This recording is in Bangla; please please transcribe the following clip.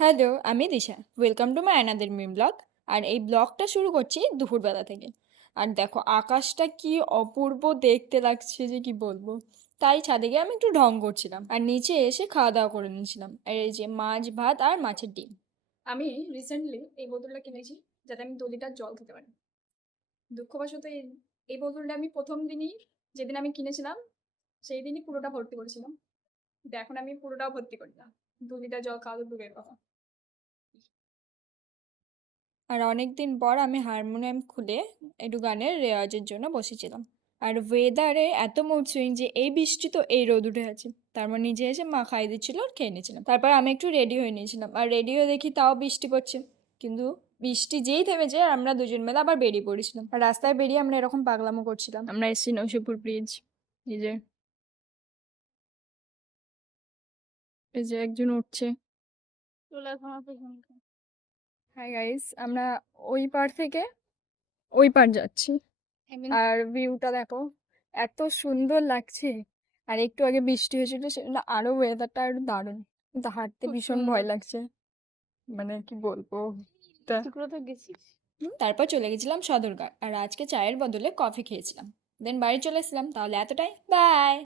হ্যালো, আমি Disha. Welcome to my another meme blog. আর এই ব্লগটা শুরু করছি দুপুরবেলা থেকে। আর দেখো আকাশটা কি অপূর্ব দেখতে লাগছে যে কি বলবো। তাই ছাদে গিয়ে আমি একটু ঢং করছিলাম আর নিচে এসে খাওয়া দাওয়া করে নিয়েছিলাম। আর এই যে মাছ ভাত আর মাছের ডিম। আমি রিসেন্টলি এই বোতলটা কিনেছি যাতে আমি 2 লিটার জল খেতে পারি। দুঃখবশত এই বোতলটা আমি প্রথম দিনই, যেদিন আমি কিনেছিলাম সেই দিনই পুরোটা ভর্তি করেছিলাম। কিন্তু এখন আমি পুরোটাও ভর্তি করি না। 2 লিটার জল খাওয়া তো দূরের কথা। আর অনেক দিন পর আমি হারমোনিয়াম খুলে একটু গানের রেওয়াজের জন্য বসেছিলাম। আর ওয়েদারে এত মুড সুইং যে এই বৃষ্টি তো এই রোদ উঠে আছে। তারপর নিজে এসে মা খাইয়ে দিচ্ছিল আর খেয়ে নিয়েছিলাম। তারপর আমি একটু রেডি হয়ে নিয়েছিলাম আর রেডি হয়ে দেখি তাও বৃষ্টি পড়ছে। কিন্তু বৃষ্টি যেই থেমেছে আর আমরা দুজন মিলে আবার বেরিয়ে পড়েছিলাম। আর রাস্তায় বেরিয়ে আমরা এরকম পাগলামো করছিলাম। আমরা এসেছি নসিপুর ব্রিজ। এই যে এই যে একজন উঠছে। হাই গাইস, আমরা ওই পার থেকে ওই পার যাচ্ছি। আর ভিউটা দেখো, এত সুন্দর লাগছে। আর একটু আগে বৃষ্টি হয়েছিল, সেটা আরো ওয়েদারটা আরো দারুণ। কিন্তু হাঁটতে ভীষণ ভয় লাগছে, মানে কি বলবো তা। তারপর চলে গেছিলাম সদরঘাট আর আজকে চায়ের বদলে কফি খেয়েছিলাম। দেন বাড়ি চলে এসেছিলাম। তাহলে এতটাই, বাই।